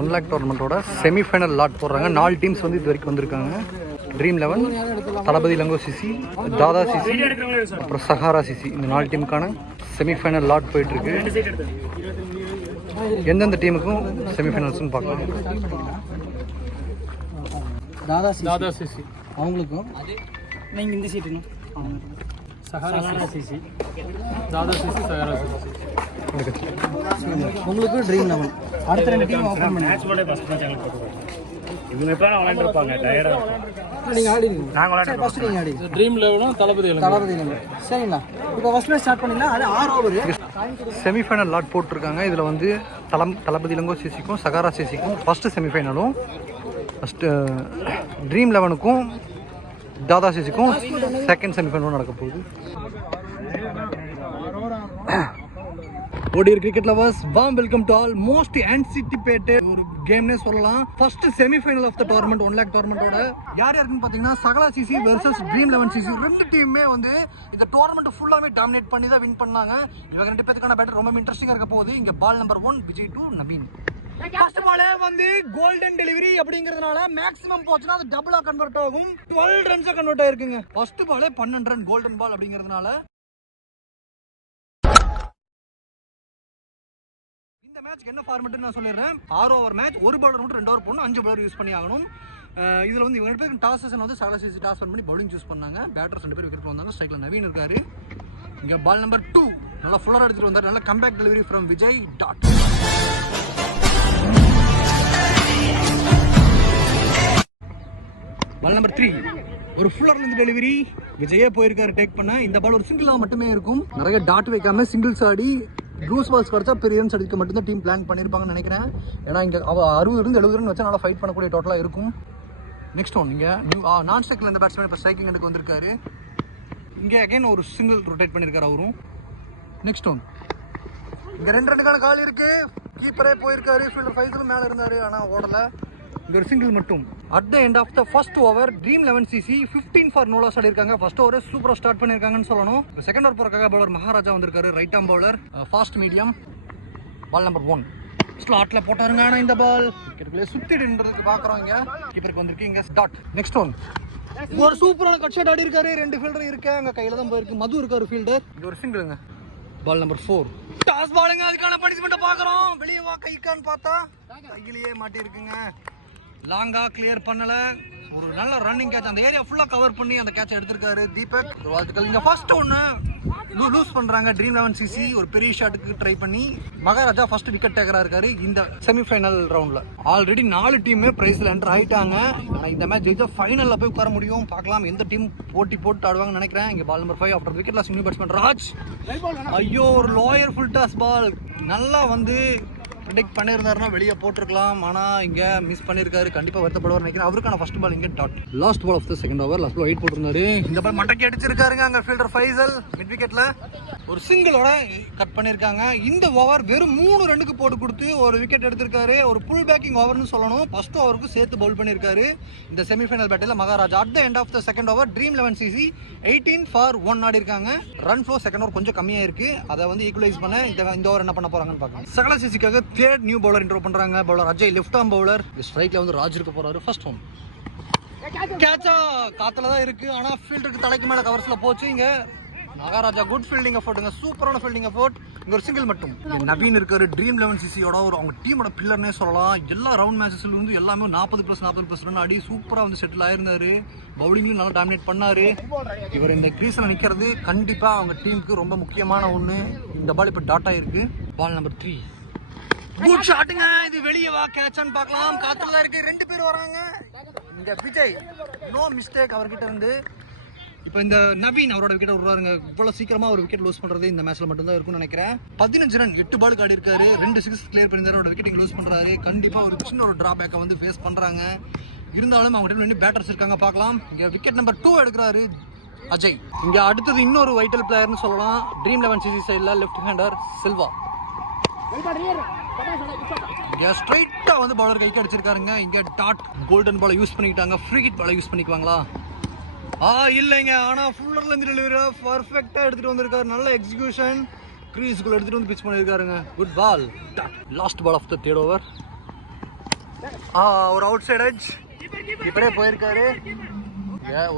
One lakh டோர்னமெண்ட்டோட semifinal lot போடுறாங்க. நாலு டீம்ஸ் வந்து இது வரைக்கும் வந்திருக்காங்க. Dream eleven Thalapathy லங்கோ CC Dada CC அப்புறம் சஹாரா சிசி. இந்த நாலு டீமுக்கான செமிஃபைனல் லாட் போயிட்டு இருக்கு எந்தெந்த டீமுக்கும் செமிஃபைனல்ஸ்னு பார்க்கலாம். தாதா சிசி. அவங்களுக்கும்? நீங்கள் இந்த சீட்டு சஹாரா சிசி தாதா சிசி உங்களுக்கு ட்ரீம் லெவன் அடுத்த ரெண்டு டீம் ஓப்பன் பண்ணி மேட்ச் ஃபஸ்ட் தான் சேனல் போட்டுருவாங்க இவங்க எப்போ விளையாண்டுருப்பாங்க டயர்டாக நீங்கள் ஆடிடுங்க நாங்கள் சரி ஃபஸ்ட்டு நீங்கள் ஆடிடுங்க ட்ரீம் லெவலும் தளபதி இளங்கோ. தளபதி சரிங்களா? இப்போ ஃபஸ்ட் மேட்ச் ஸ்டார்ட் பண்ணிடலாம் அது ஆறு ஓவர் செமிஃபைனல் லாட் போட்டிருக்காங்க. இதில் வந்து தலம் தளபதி லங்கோ சிசிக்கும் சகாரா சிசிக்கும் ஃபஸ்ட்டு செமிஃபைனலும் ஃபஸ்ட்டு ட்ரீம் லெவனுக்கும் தாதா சிசிக்கும் செகண்ட் செமிஃபைனலும் நடக்க போகுது. ஓடியர் cricket lovers warm welcome to all most anticipated ஒரு கேம்னே சொல்லலாம். First semifinal of the tournament one leg டோர்னமெண்ட்டோட யார் யாருக்குன்னு பார்த்தீங்கன்னா Sakala CC versus dream eleven CC. ரெண்டு டீமுமே வந்து இந்த டோர்னமெண்ட் ஃபுல்லாகவே டாமினேட் பண்ணி தான் வின் பண்ணாங்க. இவங்க ரெண்டு பேத்துக்கான பேட்டர் ரொம்ப இன்ட்ரெஸ்டிங்காக இருக்க போகுது. இங்கே ball number one Vijay two Naveen. First பாலே வந்து கோல்டன் டெலிவரி அப்படிங்கிறதுனால மேக்ஸிமம் போச்சுன்னா அது டபுளா கன்வெர்ட் ஆகும். டுவெல் ரன்ஸ் கன்வெர்ட் ஆயிருக்குங்க. ஃபர்ஸ்ட் பாலே பன்னெண்டு ரன் கோல்டன் பால் அப்படிங்கிறதுனால. இந்த மேட்ச் என்ன ஃபார்மெட்னு நான் சொல்லிடுறேன். ஆறு ஓவர் மேட்ச் ஒரு பாலர் மட்டும் ரெண்டு ஓவர் போடணும் அஞ்சு பாலர் யூஸ் பண்ணி ஆகணும். இதில் இதுல வந்து இவங்க ரெண்டு பேருக்கு டாஸ் செஷன் வந்து சகல சீசி டாஸ் பண்ணி பவுலிங் சூஸ் பண்ணாங்க. பேட்டர்ஸ் ரெண்டு பேர் விக்கெட் வந்தாங்க. ஸ்ட்ரைக்ல நவீன் இருக்காரு. இங்க பால் நம்பர் டூ நல்லா ஃபுல்லராக எடுத்துகிட்டு வந்தார். நல்லா comeback delivery from Vijay dot ball number three ஒரு ஃபுல்லர் இருந்து டெலிவரி விஜயே போயிருக்காரு. டேக் பண்ண. இந்த பால் ஒரு சிங்கிளாக மட்டுமே இருக்கும். நிறைய டாட் வைக்காம சிங்கிள்ஸ் ஆடி க்ளூஸ் பால்ஸ் கிடச்சா பெரிய ரன்ஸ் அடிக்க மட்டும்தான் டீம் பிளான் பண்ணியிருப்பாங்கன்னு நினைக்கிறேன். ஏன்னா இங்கே அவள் அறுபது இருந்து எழுபது ரன் வச்சா நல்லா ஃபைட் பண்ணக்கூடிய டோட்டலாக இருக்கும். நெக்ஸ்ட் ஒன் இங்கே நியூ நான் ஸ்ட்ரைக்கில் இந்த பேட்ஸ்மேன் இப்போ ஸ்ட்ரைக்கிங் எனக்கு வந்திருக்காரு. இங்கே அகைன் ஒரு சிங்கிள் ரொட்டேட் பண்ணியிருக்காரு அவரும். நெக்ஸ்ட் ஒன் இங்கே ரெண்டு ரெண்டுக்கான கால் இருக்குது கீப்பரே போயிருக்காரு. ஃபீல்டர் ஃபைசலும் மேலே இருந்தார். ஆனால் ஓடலை. இங்க ஒரு சிங்கிள் மட்டும். At the end of the first over dream eleven CC fifteen for no loss start இருக்காங்க. ஃபர்ஸ்ட் ஓவர் சூப்பரா ஸ்டார்ட் பண்ணிருக்காங்கன்னு சொல்லணும். செகண்ட் ஓவர் போறக்காக பவுலர் மகாராஜா வந்திருக்காரு right arm bowler fast medium ball number one ஸ்லாட்ல போட்டாருங்க ஆனா இந்த பால் கிட்டக்குள்ளே சுத்திடுன்றதுக்கு பாக்குறோம் இங்க. கீப்பருக்கு வந்திருக்கு இங்க. ஸ்டார்ட் நெக்ஸ்ட் ஒன் ஒரு சூப்பரான கட் ஷாட் ஆடி இருக்காரு. ரெண்டு ஃபீல்டர் இருக்கு. அங்க கையில தான் போயிருக்கு. மது இருக்காரு ஃபீல்டர் இது ஒரு சிங்கிளுங்க பால் நம்பர் ஃபோர் டாஸ் பாலுங்க அதுக்கான பனிஷ்மெண்ட்டை பாக்குறோம். வெளியே வா கைக்கான்னு பார்த்தா. கையிலேயே மாட்டியிருக்குங்க லாங்கா கிளியர் பண்ணல. ஒரு நல்ல ரன்னிங் கேட்ச் அந்த ஏரியா ஃபுல்லாக கவர் பண்ணி அந்த கேட்ச் எடுத்திருக்காரு தீபக். வாழ்த்துக்கள். இங்கே ஃபர்ஸ்ட் ஒன்று லூஸ் பண்ணுறாங்க ட்ரீம் லெவன் சிசி ஒரு பெரிய ஷாட்டுக்கு ட்ரை பண்ணி மகாராஜா ஃபர்ஸ்ட் விக்கெட் டேக்கரா இருக்காரு இந்த செமிஃபைனல் ரவுண்டில் ஆல்ரெடி நாலு டீமே ப்ரைஸில் என்டர் ஆயிட்டாங்க. ஆனால் இந்த மேட்ச் ஜெயிச்சா ஃபைனலில் போய் உட்கார முடியும். பார்க்கலாம் எந்த டீம் போட்டி போட்டு ஆடுவாங்கன்னு நினைக்கிறேன். இங்கே பால் நம்பர் ஃபைவ் ஆஃப்டர் விக்கெட்டில் சிங்கிள் பேட்ஸ்மேன் ராஜ். ஐயோ ஒரு லோயர் ஃபுல் டாஸ் பால் நல்லா வந்து ப்ரிடிக்ட் பண்ணியிருந்தாருன்னா வெளியே போட்டிருக்கலாம். ஆனால் இங்கே மிஸ் பண்ணியிருக்காரு. கண்டிப்பாக வருத்தப்படுவார் நினைக்கிறேன். அவருக்கான ஃபர்ஸ்ட் பால் இங்கே dot last ball of the second over last ball wide போட்டிருந்தாரு. இந்த பால் மட்டைக்கு அடிச்சிருக்காருங்க அங்கே ஃபீல்டர் ஃபைசல் மிட் விக்கெட்டில் ஒரு சிங்கிளோட கட் பண்ணியிருக்காங்க. இந்த ஓவர் வெறும் மூணு ரன்னுக்கு போட்டு கொடுத்து ஒரு விக்கெட் எடுத்திருக்காரு. ஒரு புல் பேக்கிங் ஓவர்னு சொல்லணும். ஃபர்ஸ்ட் ஓவருக்கு சேர்த்து பவுல் பண்ணியிருக்காரு. இந்த semifinal battle Maharaja. At the end of the second over dream eleven CC eighteen for one ஆடி இருக்காங்க ரன் ஃப்ளோ செகண்ட் ஓவர் கொஞ்சம் கம்மியாக இருக்குது அதை வந்து ஈக்குவலைஸ் பண்ண இந்த இந்த ஓவர் என்ன பண்ண போகிறாங்கன்னு பார்க்கலாம். சகல சிசிக்காக கிளியர் நியூ பவுலர் இன்ட்ரோ பண்றாங்க. Bowler Ajay left arm bowler ஸ்ட்ரைக்ல வந்து ராஜ் இருக்க போறாரு ஃபர்ஸ்ட் ஹோம் கேட்சா காத்துல தான் இருக்கு. ஆனா ஃபீல்டருக்கு தலைக்கு மேல கவர்ஸ்ல போச்சு. இங்க மகாராஜா குட் ஃபீல்டிங் எஃபோர்ட்டுங்க சூப்பரான ஃபீல்டிங் எஃபோர்ட் இங்க ஒரு சிங்கிள் மட்டும். நவீன் இருக்காரு ட்ரீம் லெவன் சிசியோட ஒரு அவங்க டீமோட பில்லர்னே சொல்லலாம். எல்லா ரவுண்ட் மேட்சஸ்ல வந்து எல்லாமே நாற்பது ப்ளஸ் நாற்பது ப்ளஸ் ரன் அடி சூப்பரா வந்து செட்டில் ஆயிருந்தாரு. பவுலிங்லையும் நல்லா டாமினேட் பண்ணாரு. இவர் இந்த கிரீஸ்ல நிக்கிறது கண்டிப்பா அவங்க டீமுக்கு ரொம்ப முக்கியமான ஒண்ணு. இந்த பால் இப்போ டாட் ஆயிருக்கு. பால் நம்பர் த்ரீ குட் ஷாட்டுங்க இது வெளியே வா கேட்சான்னு பார்க்கலாம். காத்துல தான் இருக்கு ரெண்டு பேர் வராங்க. இங்க விஜய் நோ மிஸ்டேக் அவர்கிட்ட இருந்து. இப்போ இந்த நவீன் அவரோட விக்கெட் விடுறாருங்க. இவ்வளவு சீக்கிரமா ஒரு விக்கெட் லூஸ் பண்றது இந்த மேட்ச்ல மட்டும் தான் இருக்கும்னு நினைக்கிறேன். பதினஞ்சு ரன் எட்டு பால் ஆடி இருக்காரு ரெண்டு சிக்ஸ் கிளியர் பண்ணிருந்தாரு அவரோட விக்கெட் லூஸ் பண்றாரு. கண்டிப்பா ஒரு சின்ன ஒரு டிராபேக்கை வந்து ஃபேஸ் பண்றாங்க. இருந்தாலும் அவங்க ரெண்டு பேட்டர்ஸ் இருக்காங்க பார்க்கலாம். இங்க விக்கெட் நம்பர் டூ எடுக்கிறாரு அஜய். இங்க அடுத்தது இன்னொரு வைட்டல் பிளேயர்னு சொல்லலாம். ட்ரீம் லெவன் சிசி சைடில் லெஃப்ட் ஹேண்டர் சில்வா இங்கே ஸ்ட்ரைட்டாக வந்து பவுலர் கைக்கு அடிச்சிருக்காருங்க. இங்கே டாட் கோல்டன் பாலை யூஸ் பண்ணிக்கிட்டாங்க. ஃப்ரீ ஹிட் பாலை யூஸ் பண்ணிக்குவாங்களா? ஆ இல்லைங்க. ஆனால் ஃபுல்லர்லேருந்து டெலிவரியாக டெலிவரி எடுத்துகிட்டு எடுத்துட்டு வந்திருக்காரு. நல்ல எக்ஸிகியூஷன் க்ரீஸ்க்குள்ளே எடுத்துகிட்டு வந்து pitch பண்ணியிருக்காருங்க. Good ball last ball of the third over ஆ ஒரு அவுட் சைட் எட்ஜ் இப்படியே போயிருக்காரு.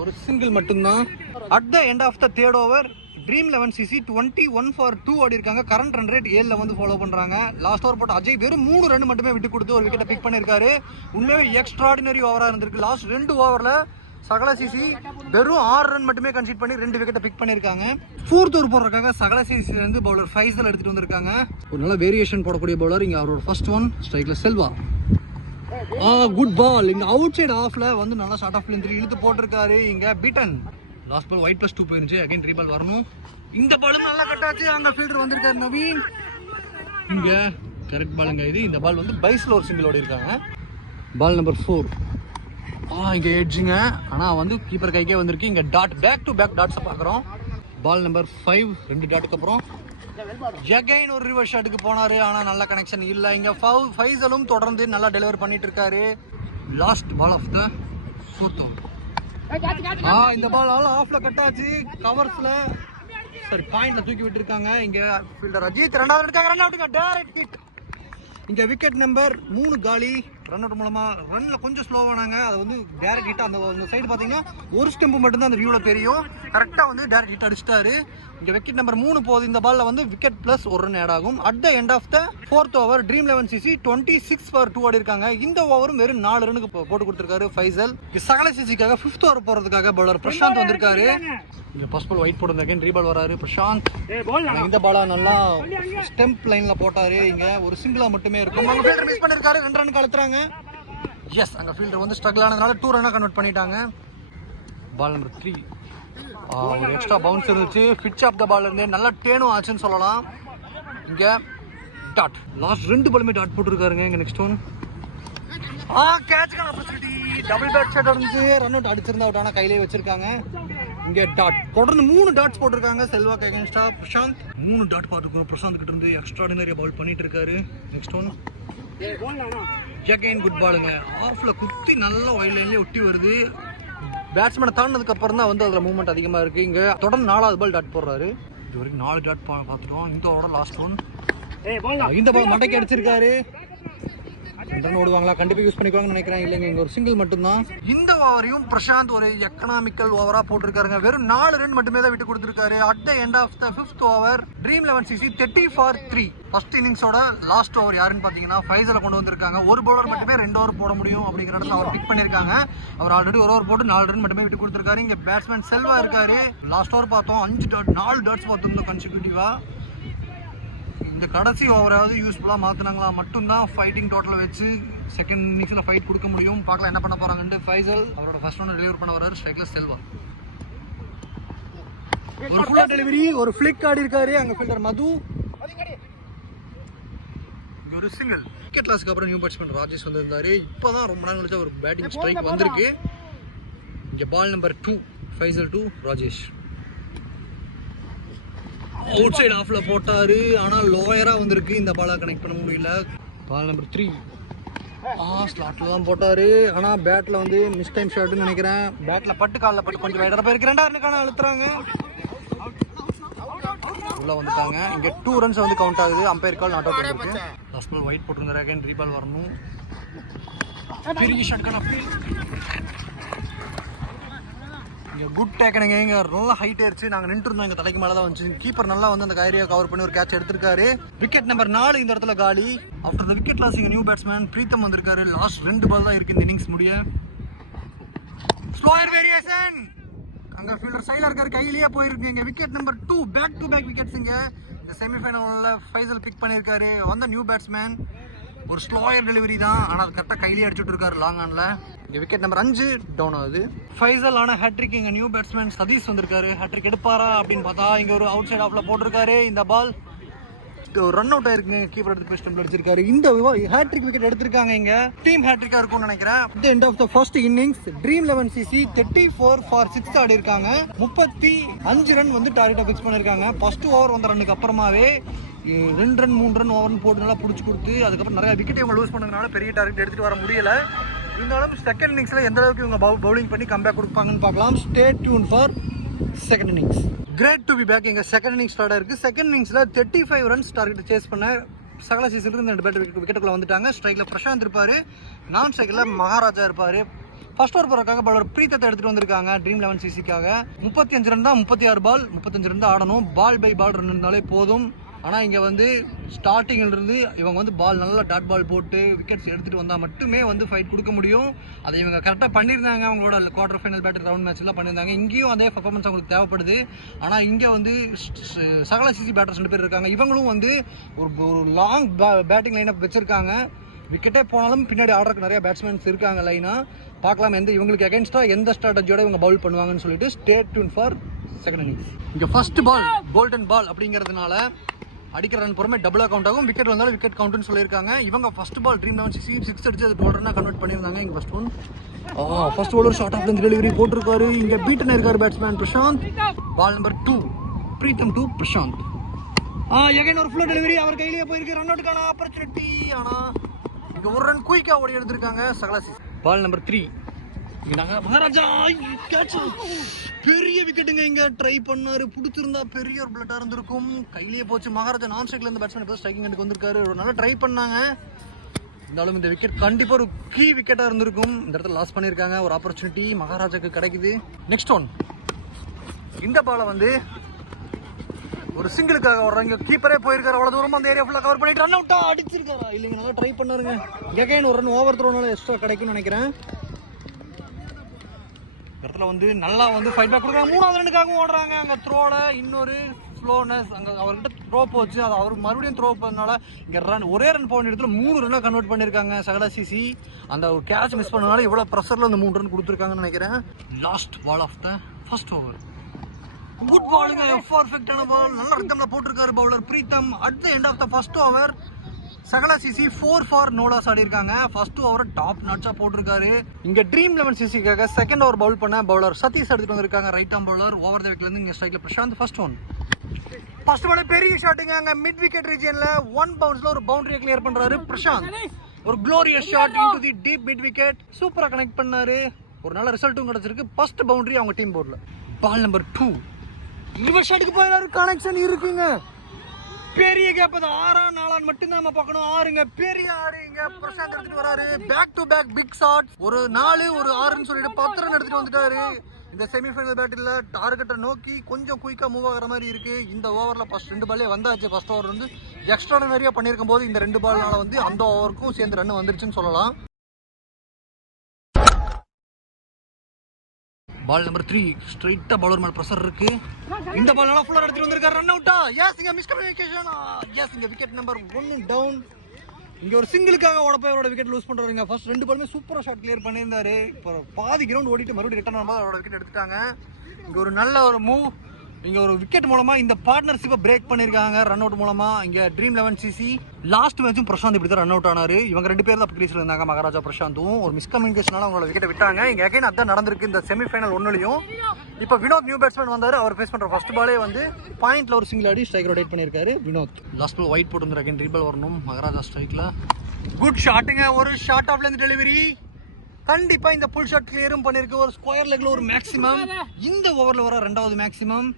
ஒரு சிங்கிள் மட்டும்தான். At the end of the third over dream eleven CC twenty one for two ஆடி இருக்காங்க. கரண்ட் ரன் ரேட் ஏழில் வந்து ஃபாலோ பண்ணுறாங்க last over போட்ட அஜய் வெறும் மூணு ரன் மட்டுமே விட்டு கொடுத்து ஒரு விக்கெட்டை பிக் பண்ணியிருக்காரு உண்மையாவே எக்ஸ்ட்ராடினரி ஓவராக இருந்திருக்கு. லாஸ்ட் ரெண்டு ஓவரில் சகல சிசி வெறும் ஆறு ரன் மட்டுமே கன்சிட் பண்ணி ரெண்டு விக்கெட்டை பிக் பண்ணியிருக்காங்க ஃபோர்த் ஓவர் போடுறதுக்காக சகல சிசிலேருந்து பவுலர் ஃபைசல் எடுத்துகிட்டு வந்திருக்காங்க. ஒரு நல்ல வேரியேஷன் போடக்கூடிய பவுலர் இங்கே அவரோட ஃபர்ஸ்ட் ஒன் ஸ்ட்ரைக்கில் செல்வா. ஆ குட் பால் இங்க அவுட் சைடு ஆஃப்ல வந்து நல்லா ஷார்ட் ஆஃப்ல இருந்து இழுத்து போட்டிருக்காரு இங்க beaten last ball wide plus two போயிருந்துச்சு. Again reball வரணும். இந்த பால் நல்லா கட்டாச்சு அங்க ஃபீல்டர் வந்திருக்காரு நவீன். இங்க கரெக்ட் பாலுங்க இது. இந்த பால் வந்து பைஸ்ல ஒரு சிங்கிள் ஓடி இருக்காங்க. பால் நம்பர் ஃபோர் ஆ இங்க எட்ஜுங்க ஆனா வந்து கீப்பர் கைக்கே வந்திருக்கு. இங்க டாட் பேக் டு பேக் டாட்ஸை பார்க்குறோம் பால் நம்பர் ஃபைவ் ரெண்டு டாட்டுக்கு அப்புறம். ஜகைன் ஒரு ரிவர்ஸ் ஷாட்டுக்கு போனாரு. ஆனா நல்ல கனெக்ஷன் இல்ல. இங்க ஃபவு- ஃபைசலும் தொடர்ந்து நல்லா டெலிவர் பண்ணிட்டு இருக்காரு. லாஸ்ட் பால் ஆஃப் த ஆ இந்த பால் ஆல் ஆஃப்ல கட் ஆச்சு. கவர்ஸ்ல சரி பாயிண்ட்ல தூக்கி விட்டுருக்காங்க. இங்க ஃபீல்டர் அஜித் ரெண்டாவது எடுக்காங்க ரன் அவுட்டுங்க டைரக்ட் ஹிட் இங்க விக்கெட் நம்பர் மூணு காலி. ரன் அவுட் மூலமா ரன்ல கொஞ்சம் ஸ்லோவானாங்க அது வந்து டேரக்ட் ஹிட் அந்த அந்த சைடு பாத்தீங்கன்னா ஒரு ஸ்டெம்பு மட்டும்தான் அந்த வியூல தெரியும். கரெக்டா வந்து டேரக்ட் ஹிட் அடிச்சிட்டாரு. இங்க விக்கெட் நம்பர் மூணு போகுது. இந்த பால்ல வந்து விக்கெட் பிளஸ் ஒரு ரன் ஆட் ஆகும். At the end of the fourth over dream eleven CC twenty six for two ஆடி இருக்காங்க இந்த ஓவரும் வெறும் நாலு ரனுக்கு போட்டு கொடுத்துருக்காரு ஃபைசல் சகல சிசிக்காக ஃபிஃப்த் ஓவர் போறதுக்காக பவுலர் பிரசாந்த் வந்திருக்காரு. இங்க ஃபர்ஸ்ட் பால் ஒயிட் போட்டு அகைன் ரீபால் வராரு. பிரசாந்த். இந்த பாலா நல்லா ஸ்டெம்ப் லைன்ல போட்டாரு. இங்க ஒரு சிங்கிளா மட்டுமே இருக்கும். மிஸ் பண்ணிருக்காரு. ரெண்டு ரன் கழுத்துறாங்க எஸ் அங்க ஃபீல்டர் வந்து ஸ்ட்ரகிள் ஆனதுனால டூ ரன்னா கன்வெர்ட் பண்ணிட்டாங்க. பால் நம்பர் த்ரீ ஒரு எக்ஸ்ட்ரா பவுன்ஸ் இருந்துச்சு. பிட்ச் ஆஃப் த பால் இருந்து நல்லா டேனும் ஆச்சுன்னு சொல்லலாம். இங்க டாட் லாஸ்ட் ரெண்டு பாலுமே டாட் போட்டிருக்காருங்க. இங்க நெக்ஸ்ட் ஒன் ஆ catch opportunity double bad shot இருந்துச்சு ரன் அவுட் அடிச்சிருந்தா அவுட் ஆனா கையிலே வச்சிருக்காங்க. இங்க டாட் தொடர்ந்து மூணு டாட்ஸ் போட்டிருக்காங்க. செல்வாக்கு அகேன்ஸ்டா பிரசாந்த். மூணு டாட் பார்த்துருக்கோம். பிரசாந்த் கிட்ட இருந்து எக்ஸ்ட்ராடினரியா பவுல் பண்ணிட்டு இருக்காரு. நெக்ஸ்ட் ஒன் அகைன் குட் பாலுங்க ஆஃப்ல குத்தி நல்லா வைல்ட் லைன்லயே ஒட்டி வருது. பேட்ஸ்மேனை தாண்டினதுக்கு அப்புறம் தான் வந்து அதுல மூவ்மெண்ட் அதிகமா இருக்கு. இங்க தொடர்ந்து நாலாவது பால் டாட் போடுறாரு. இது வரைக்கும் நாலு டாட் பார்த்துட்டோம். இந்த ஓட லாஸ்ட் ஒன் இந்த பால் மண்டைக்கு அடிச்சிருக்காரு. ரன் ஓடுவாங்களா? கண்டிப்பாக யூஸ் பண்ணிக்குவாங்கன்னு நினைக்கிறேன். இல்லைங்க இங்கே ஒரு சிங்கிள் மட்டும்தான். இந்த ஓவரையும் பிரசாந்த் ஒரு எக்கனாமிக்கல் ஓவராக போட்டிருக்காருங்க. வெறும் நாலு ரன் மட்டுமே தான் விட்டு கொடுத்துருக்காரு. At the end of the fifth over dream eleven CC thirty for three first இன்னிங்ஸோட last over யாருன்னு பார்த்தீங்கன்னா ஃபைசலை கொண்டு வந்திருக்காங்க. ஒரு பவுலர் மட்டுமே ரெண்டு ஓவர் போட முடியும் அப்படிங்கிற இடத்துல அவர் பிக் பண்ணியிருக்காங்க அவர் ஆல்ரெடி ஒரு ஓவர் போட்டு நாலு ரன் மட்டுமே விட்டு கொடுத்துருக்காரு. இங்கே பேட்ஸ்மேன் செல்வா இருக்காரு. லாஸ்ட் ஓவர் பார்த்தோம். அஞ்சு டாட் நாலு டாட்ஸ் பார்த்தோம் கன்சிக்யூட்டிவாக இந்த கடைசி ஓவராவது யூஸ்ஃபுல்லாக மாற்றினாங்களா மட்டும்தான் ஃபைட்டிங் டோட்டலை வச்சு செகண்ட் இன்னிங்ஸில் ஃபைட் கொடுக்க முடியும். பார்க்கலாம் என்ன பண்ண போகிறாங்கன்ட்டு ஃபைசல் அவரோட ஃபர்ஸ்ட் ஒன் டெலிவர் பண்ண வராரு ஸ்ட்ரைக்கில் செல்வா. ஒரு ஃபுல்லாக டெலிவரி ஒரு ஃபிளிக் ஆடி இருக்காரு அங்கே ஃபீல்டர் மது. ஒரு சிங்கிள் விக்கெட் லாஸ்க்கு அப்புறம் நியூ பேட்ஸ்மேன் ராஜேஷ் வந்திருந்தாரு. இப்போ தான் ரொம்ப நாள் கழிச்சு ஒரு பேட்டிங் ஸ்ட்ரைக் வந்திருக்கு. இங்கே ball number two Faisal to Rajesh. Outside ஆஃப்ல போட்டாரு. ஆனா லோயரா வந்திருக்கு. இந்த பாலை கனெக்ட் பண்ண முடியல. பால் நம்பர் த்ரீ ஆ ஸ்லாட்ல தான் போட்டாரு. ஆனா பேட்ல வந்து மிஸ் டைம் ஷாட்னு நினைக்கிறேன். பேட்ல பட்டு கால்ல பட்டு கொஞ்சம் வைடரா போயிருக்கு ரெண்டாவது ரன்னுக்கான அழுத்துறாங்க? உள்ள வந்துட்டாங்க. இங்க டூ ரன்ஸ் வந்து கவுண்ட் ஆகுது. அம்பையர் கால் நாட் அவுட் இருக்கு லாஸ்ட் பால் ஒயிட் போட்டிருந்தாரு அகைன் ரீபால் வரணும். பெரிய ஷாட்கான இங்கே குட் டேக்கனுங்க இங்கே நல்லா ஹைட் ஆயிடுச்சு நாங்கள் நின்றுருந்தோம். எங்கள் தலைக்கு மேலே தான் வந்துச்சு. கீப்பர் நல்லா வந்து அந்த ஏரியா கவர் பண்ணி ஒரு கேட்ச் எடுத்திருக்காரு. விக்கெட் நம்பர் நாலு இந்த இடத்துல காலி. ஆஃப்டர் த விக்கெட் லாஸ் இங்கே நியூ பேட்ஸ்மேன் பிரீத்தம் வந்திருக்காரு. லாஸ்ட் ரெண்டு பால் தான் இருக்கு இந்த இன்னிங்ஸ் முடிய. ஸ்லோயர் வேரியேஷன் அங்கே ஃபீல்டர் சைடில் இருக்கார். கையிலேயே போயிருக்கு. இங்கே wicket number two back to back wickets இங்கே. இந்த செமிஃபைனலில் ஃபைசல் பிக் பண்ணியிருக்காரு வந்த நியூ பேட்ஸ்மேன் ஒரு ஸ்லோயர் டெலிவரி தான். ஆனால் அது கரெக்டாக கையிலேயே அடிச்சுட்டு இருக்காரு லாங் ஆனில் இங்கே விக்கெட் நம்பர் அஞ்சு டவுன் ஆகுது. ஃபைசல் ஆன ஹேட்ரிக் இங்கே நியூ பேட்ஸ்மேன் சதீஷ் வந்திருக்காரு. ஹேட்ரிக் எடுப்பாரா அப்படின்னு பார்த்தா இங்கே ஒரு அவுட் சைட் ஆஃபில் போட்டிருக்காரு. இந்த பால் ஒரு ரன் அவுட் ஆயிருக்குங்க கீப்பர் எடுத்து போய் டம்பிள் அடிச்சிருக்காரு. இந்த ஹேட்ரிக் விக்கெட் எடுத்திருக்காங்க இங்க. டீம் ஹேட்ரிக்கா இருக்கும்னு நினைக்கிறேன். At end of the first innings dream eleven CC thirty four for six ஆடி இருக்காங்க முப்பத்தி அஞ்சு ரன் வந்து டார்கெட்டா ஃபிக்ஸ் பண்ணிருக்காங்க ஃபர்ஸ்ட் ஓவர் வந்த ரன்னுக்கு அப்புறமாவே ரெண்டு ரன் மூணு ரன் ஓவர்னு போட்டு நல்லா பிடிச்சி கொடுத்து அதுக்கப்புறம் நிறைய விக்கெட் இவங்க லூஸ் பண்ணதுனால பெரிய டார்கெட் எடுத்துட்டு வர முடியல. இருந்தாலும் செகண்ட் இன்னிங்ஸில் எந்த அளவுக்கு இவங்க பவுலிங் பண்ணி கம்பேக் கொடுப்பாங்கன்னு பார்க்கலாம். Stay tuned for second innings great to be back எங்கள் செகண்ட் இன்னிங்ஸ் ஸ்டார்ட் இருக்குது செகண்ட் இன்னிங்ஸில் thirty five runs target chase பண்ண சகல சீசனுக்கு ரெண்டு பேர் விக்கெட்டுக்குள்ள வந்துட்டாங்க. ஸ்ட்ரைக்கில் பிரசாந்த் இருப்பார். நான் ஸ்ட்ரைக்கில் மகாராஜா இருப்பார். ஃபர்ஸ்ட் ஓவர் போகிறக்காக பாலர் பிரீத்தத்தை எடுத்துகிட்டு வந்திருக்காங்க. ட்ரீம் லெவன் சிசிக்காக முப்பத்தி அஞ்சு ரன் தான் முப்பத்தி ஆறு பால் முப்பத்தஞ்சு ரன் தான் ஆடணும். பால் பை பால் ரன் இருந்தாலே போதும். ஆனால் இங்கே வந்து ஸ்டார்டிங்கில் இருந்து இவங்க வந்து பால் நல்லா டாட் பால் போட்டு விக்கெட்ஸ் எடுத்துகிட்டு வந்தால் மட்டுமே வந்து ஃபைட் கொடுக்க முடியும். அதை இவங்க கரெக்டாக பண்ணியிருந்தாங்க. அவங்களோட குவார்டர் ஃபைனல் பேட்டர் ரவுண்ட் மேட்ச்லாம் பண்ணியிருந்தாங்க. இங்கேயும் அதே பர்ஃபார்மன்ஸ் அவங்களுக்கு தேவைப்படுது. ஆனால் இங்கே வந்து சகல சிசி பேட்டர்ஸ் ரெண்டு பேர் இருக்காங்க. இவங்களும் வந்து ஒரு ஒரு லாங் பேட்டிங் லைனப் வச்சுருக்காங்க. விக்கெட்டே போனாலும் பின்னாடி ஆடுறதுக்கு நிறைய பேட்ஸ்மேன்ஸ் இருக்காங்க லைனாக பார்க்கலாம் எந்த இவங்களுக்கு அகேன்ஸ்டாக எந்த ஸ்ட்ராட்டஜியோட இவங்க பவுல் பண்ணுவாங்கன்னு சொல்லிட்டு stayed tuned for second innings இங்கே ஃபர்ஸ்ட் பால் கோல்டன் பால் அப்படிங்கிறதுனால அடிக்கிற ரன் பொறுமை டபுள் அக்கௌண்ட் ஆகும். விக்கெட் வந்தாலும் விக்கெட் கவுண்ட்னு சொல்லியிருக்காங்க. இவங்க first ball dream eleven six six அடிச்சு அது டுவெல் ரன்னாக கன்வெர்ட் பண்ணியிருந்தாங்க. இங்கே first one ah first bowler short of delivery போட்டிருக்காரு. இங்கே பீட்டன் இருக்காரு batsman Prashant. Ball number two Preetham to Prashant. Ah again ஒரு ஃபுல்லோ டெலிவரி அவர் கையிலேயே போயிருக்கு. ரன் அவுட்டுக்கான ஆப்பர்ச்சுனிட்டி ஆனால் இங்கே ஒரு ரன் குயிக்காக ஓடி எடுத்திருக்காங்க சகலாசி பால் நம்பர் த்ரீ இங்க மகாராஜா பெரிய விக்கெட்டுங்க இங்க ட்ரை பண்ணாரு. பிடிச்சிருந்தா பெரிய ஒரு பிளட்டா இருந்திருக்கும். கையிலேயே போச்சு. மகாராஜா நான் ஸ்ட்ரைக்ல இருந்து பேட்ஸ்மேன் இப்போ ஸ்ட்ரைக்கிங் எடுக்க வந்திருக்காரு. ஒரு நல்லா ட்ரை பண்ணாங்க. இருந்தாலும் இந்த விக்கெட் கண்டிப்பா ஒரு கீ விக்கெட்டா இருந்திருக்கும். இந்த இடத்துல லாஸ் பண்ணியிருக்காங்க ஒரு ஆப்பர்ச்சுனிட்டி மகாராஜாக்கு கிடைக்குது. நெக்ஸ்ட் ஒன் இந்த பாலை வந்து ஒரு சிங்கிளுக்காக ஓடுறாங்க. கீப்பரே போயிருக்காரு. அவ்வளோ தூரமாக அந்த ஏரியா ஃபுல்லாக கவர் பண்ணிட்டு ரன் அவுட்டா அடிச்சிருக்காரா? இல்லைங்க நல்லா ட்ரை பண்ணாருங்க. எகைன் ஒரு ரன் ஓவர் த்ரோனால எக்ஸ்ட்ரா கிடைக்கும்னு நினைக்கிறேன். இடத்துல வந்து நல்லா வந்து ஃபைட் பேக் கொடுக்குறாங்க. மூணாவது ரனுக்காகவும் ஓடுறாங்க. அங்கே த்ரோட இன்னொரு ஸ்லோனஸ் அங்கே அவர்கிட்ட த்ரோ போச்சு. அது அவர் மறுபடியும் த்ரோ பண்ணனால இங்கே ரன் ஒரே ரன் போன இடத்துல மூணு ரன்னாக கன்வெர்ட் பண்ணியிருக்காங்க சகலா சிசி அந்த ஒரு கேட்ச் மிஸ் பண்ணனால இவ்வளோ ப்ரெஷரில் அந்த மூணு ரன் கொடுத்துருக்காங்கன்னு நினைக்கிறேன். Last ball of the first over good பாலுங்க பர்ஃபெக்டான பால் நல்ல ரத்தம்ல போட்டிருக்காரு bowler Preetham at the end of the first over Sakala CC four for no loss ஆடி இருக்காங்க ஃபர்ஸ்ட் ஓவர் டாப் நாட்சா போட்டிருக்காரு. இங்க ட்ரீம் லெவன் சிசிக்காக செகண்ட் ஓவர் பவுல் பண்ண பவுலர் சதீஷ் எடுத்துட்டு வந்திருக்காங்க. Right arm bowler over the விக்கெட்ல இருந்து இங்க ஸ்ட்ரைக்ல Prashant first one first ball பெரிய ஷாட்டுங்க அங்க மிட் விக்கெட் ரீஜன்ல ஒன் பவுன்ஸ்ல ஒரு பவுண்டரியை கிளியர் பண்றாரு பிரசாந்த். ஒரு glorious shot into the deep mid wicket சூப்பரா கனெக்ட் பண்ணாரு. ஒரு நல்ல ரிசல்ட்டும் கிடைச்சிருக்கு. ஃபர்ஸ்ட் பவுண்டரி அவங்க டீம் போர்டில் பால் நம்பர் டூ இவர் ஷாட்டுக்கு போயிடாரு கனெக்ஷன் இருக்குங்க. பெரிய கேப் அது. ஆறா மட்டும் மட்டும்தான் நம்ம பார்க்கணும். ஆறுங்க பெரிய ஆறு இங்க பிரசாந்த் எடுத்துட்டு வராரு. Back to back big shot ஒரு நாலு ஒரு ஆறுன்னு சொல்லிட்டு பத்து ரன் எடுத்துட்டு வந்துட்டாரு. இந்த செமிஃபைனல் பேட்டில் டார்கெட்டை நோக்கி கொஞ்சம் குயிக்காக மூவ் ஆகிற மாதிரி இருக்குது இந்த ஓவரில் ஃபஸ்ட் ரெண்டு பாலே வந்தாச்சு. ஃபர்ஸ்ட் ஓவர் வந்து எக்ஸ்ட்ராடனரியாக பண்ணியிருக்கும் போது இந்த ரெண்டு பால்னால வந்து அந்த ஓவருக்கும் சேர்ந்து ரன் வந்துருச்சுன்னு சொல்லலாம். பால் நம்பர் த்ரீ ஸ்ட்ரைட்டா பாலர் மேல ப்ரெஷர் இருக்கு. இந்த பால் நல்லா ஃபுல்லா எடுத்துட்டு வந்திருக்காரு. ரன் அவுட்டா எஸ் இங்க மிஸ் கம்யூனிகேஷன் எஸ் இங்க விக்கெட் நம்பர் ஒன்று டவுன் இங்க ஒரு சிங்கிளுக்காக ஓட போய் அவரோட விக்கெட் லூஸ் பண்றாருங்க. ஃபர்ஸ்ட் ரெண்டு பாலுமே சூப்பரா ஷாட் கிளியர் பண்ணியிருந்தாரு. இப்போ பாதி கிரவுண்ட் ஓடிட்டு மறுபடியும் ரிட்டர்ன் வரும்போது அவரோட விக்கெட் எடுத்துட்டாங்க. இங்க ஒரு நல்ல ஒரு மூவ் இங்க ஒரு விக்கெட் மூலமா இந்த பார்ட்னர்ஷிப்பை பிரேக் பண்ணிருக்காங்க ரன் அவுட் மூலமா. இங்க ட்ரீம் லெவன் சிசி லாஸ்ட் மேட்சும் பிரசாந்த் இப்படி தான் ரன் அவுட் ஆனாரு. இவங்க ரெண்டு பேர் தான் கிரீஸ்ல இருந்தாங்க மகாராஜா பிரசாந்தும். ஒரு மிஸ்கம்யூனிகேஷனால அவங்களோட விக்கெட் விட்டாங்க. இங்க அகைன் அதான் நடந்திருக்கு. இந்த செமிஃபைனல் ஒன்னுலையும் இப்போ வினோத் நியூ பேட்ஸ்மேன் வந்தாரு. அவர் ஃபேஸ் பண்ற ஃபர்ஸ்ட் பாலே வந்து பாயிண்ட்ல ஒரு சிங்கிள் அடி ஸ்ட்ரைக் ரொட்டேட் பண்ணியிருக்காரு வினோத். லாஸ்ட் பால் ஒயிட் போட்டு வந்து அகைன் ரீபால் வரணும். மகாராஜா ஸ்ட்ரைக்ல குட் ஷாட்டுங்க ஒரு ஷார்ட் ஆஃப்ல இருந்து டெலிவரி கண்டிப்பா இந்த புல் ஷாட் கிளியரும் பண்ணிருக்கு. ஒரு ஸ்கொயர் லெக்ல ஒரு மேக்ஸிமம் இந்த ஓவர்ல வர ரெண்டாவது மேக்ஸிமம்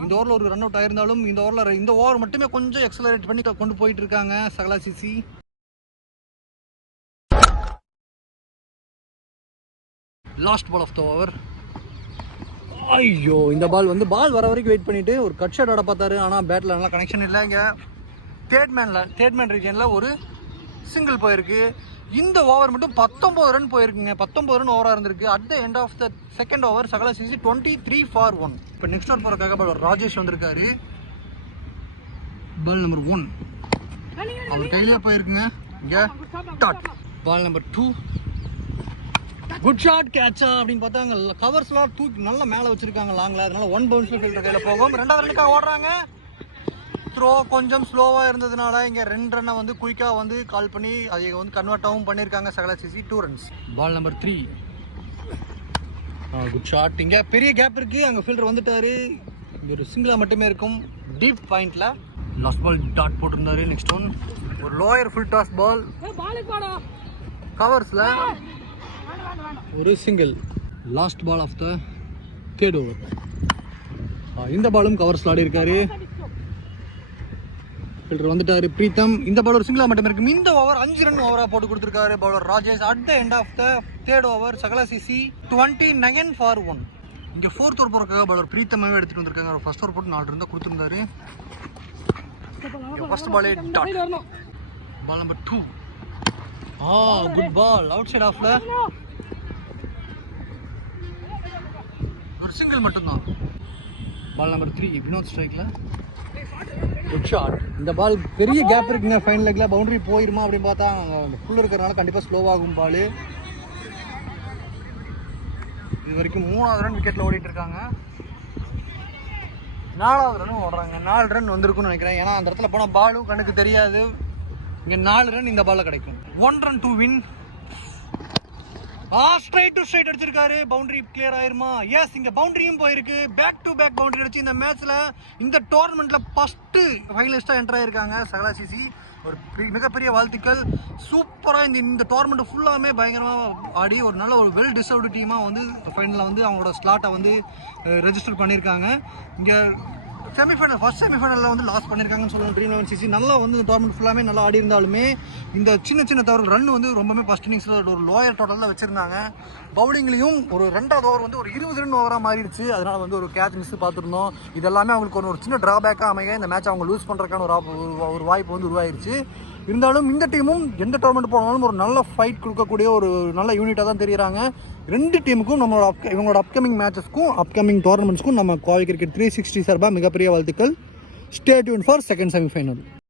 இந்த ஓவரில் ஒரு ரன் அவுட் ஆயிருந்தாலும் இந்த ஓவரில் இந்த ஓவர் மட்டுமே கொஞ்சம் எக்ஸலரேட் பண்ணி கொண்டு போயிட்டு இருக்காங்க Sakala CC. Last ball of the over ஐயோ இந்த பால் வந்து பால் வர வரைக்கும் வெயிட் பண்ணிட்டு ஒரு கட் ஷாட் ஆட பார்த்தாரு. ஆனால் பேட்டில் நல்லா கனெக்ஷன் இல்லை இங்கே. தேர்ட் மேனில் தேர்ட் மேன் ரீஜனில் ஒரு சிங்கிள் போயிருக்கு. இந்த ஓவர் மட்டும் பத்தொம்பது ரன் போயிருக்குங்க. பத்தொம்பது ரன் ஓவராக இருந்திருக்கு. At the end of the second over சகல CC twenty three for one இப்போ நெக்ஸ்ட் ஓவர் போகிறக்காக பால் ராஜேஷ் வந்திருக்காரு. பால் நம்பர் ஒன் அவர் கையிலே போயிருக்குங்க. இங்கே. Dot ball number two good shot கேட்சா அப்படின்னு பார்த்தா அங்கே கவர்ஸ்லாம் தூக்கி நல்லா மேலே வச்சிருக்காங்க லாங்கில் அதனால ஒன் பவுன்ஸில் ஃபீல்டர் கையில் போகும். ரெண்டாவது ரெண்டுக்காக ஓடுறாங்க. த்ரோ கொஞ்சம் ஸ்லோவாக இருந்ததுனால இங்கே ரெண்டு ரன்னை வந்து குயிக்காக வந்து கால் பண்ணி அதை வந்து கன்வெர்ட்டாகவும் பண்ணியிருக்காங்க சகலா CC two runs ball number three good shot இங்கே பெரிய கேப் இருக்குது அங்கே ஃபீல்டர் வந்துட்டாரு. ஒரு சிங்கிளாக மட்டுமே இருக்கும். டீப் பாயிண்டில் லாஸ்ட் பால் டாட் போட்டிருந்தாரு. நெக்ஸ்ட் ஒன் ஒரு லோயர் ஃபுல் டாஸ் பால் கவர்ஸில் ஒரு single last ball of the third over இந்த பாலும் கவர் ஆடி இருக்காரு. ஃபில்டர் வந்துட்டாரு. பிரீத்தம் இந்த பால் ஒரு சிங்கிளா மட்டும் இருக்கு. இந்த ஓவர் அஞ்சு ரன் ஓவரா போட்டு கொடுத்துருக்காரு bowler Rajesh. At the end of the third over சகல CC twenty nine for one இங்கே ஃபோர்த் ஓவர் போகிறக்காக பவுலர் பிரீத்தமாகவே எடுத்துட்டு வந்திருக்காங்க. ஃபர்ஸ்ட் ஓவர் போட்டு நாலு தான் கொடுத்துருந்தாரு. ஃபர்ஸ்ட் பாலே டாட் பால் நம்பர் டூ ஆ குட் பால் அவுட் சைட் ஆஃப்ல ஒரு சிங்கிள் மட்டும்தான். பால் நம்பர் த்ரீ வினோத் ஸ்ட்ரைக்ல குட் ஷாட் இந்த பால் பெரிய கேப் இருக்குங்க ஃபைன் லெக்ல பவுண்டரி போயிருமா அப்படின்னு பார்த்தா ஃபுல் இருக்கிறனால கண்டிப்பாக ஸ்லோவாகும் பால் இது வரைக்கும் மூணாவது ரன் விக்கெட்டில் ஓடிட்டு இருக்காங்க. நாலாவது ரன் ஓடுறாங்க. நாலு ரன் வந்திருக்கும்னு நினைக்கிறேன். ஏன்னா அந்த இடத்துல போனால் பாலும் கண்ணுக்கு தெரியாது. இங்கே நாலு ரன் இந்த பாலில் கிடைக்கும். One run to win straight to straight அடிச்சிருக்காரு. பவுண்டரி கிளியர் ஆயிருமா? எஸ் இங்க பவுண்டரியும் போயிருக்கு. பேக் டு பேக் பவுண்டரி அடிச்சு இந்த மேட்ச்ல இந்த டோர்னமெண்ட்ல ஃபர்ஸ்ட் ஃபைனலிஸ்டா என்டர் ஆயிருக்காங்க சகலா சிசி. ஒரு பெரிய- மிகப்பெரிய வாழ்த்துக்கள். சூப்பராக இந்த இந்த டோர்னமெண்ட் ஃபுல்லாமே பயங்கரமாக ஆடி ஒரு நல்ல ஒரு வெல் டிசர்வ்டு டீமாக வந்து ஃபைனலில் வந்து அவங்களோட ஸ்லாட்டை வந்து ரெஜிஸ்டர் பண்ணியிருக்காங்க இங்கே செமிஃபைனல் ஃபர்ஸ்ட் செமிஃபைனலில் வந்து லாஸ் பண்ணியிருக்காங்கன்னு சொல்லணும். ட்ரீம் லெவன் சிசி நல்லா வந்து இந்த டோர்மெண்ட் ஃபுல்லாமே நல்லா ஆடி இருந்தாலுமே இந்த சின்ன சின்ன தவறு ரன் வந்து ரொம்பவே ஃபஸ்ட் இன்னிங்ஸில் ஒரு லோயர் டோட்டலில் வச்சுருந்தாங்க. பவுலிங்லேயும் ஒரு ரெண்டாவது ஓவர் வந்து ஒரு இருபது ரன் ஓவராக மாறிடுச்சு. அதனால் வந்து ஒரு கேட்ச் மிஸ் பார்த்துருந்தோம். இதெல்லாமே அவங்களுக்கு ஒரு ஒரு சின்ன ட்ராபேக்காக அமைய இந்த மேட்ச் அவங்க லூஸ் பண்ணுறதுக்கான ஒரு ஒரு- வாய்ப்பு வந்து உருவாயிருச்சு. இருந்தாலும் இந்த டீமும் எந்த டோர்மெண்ட் போனாலும் ஒரு நல்ல ஃபைட் கொடுக்கக்கூடிய ஒரு நல்ல யூனிட்டாக தான் தெரியுறாங்க. ரெண்டு டீமுக்கும் நம்மளோட அப் இவங்களோட அப்கமிங் மேட்சஸ்க்கும் அப்கமிங் டோர்னமெண்ட்ஸ்க்கும் நம்ம கோவை கிரிக்கெட் த்ரீ சிக்ஸ்டி சார்பாக மிகப்பெரிய வாழ்த்துக்கள். Stay tuned for second semi-final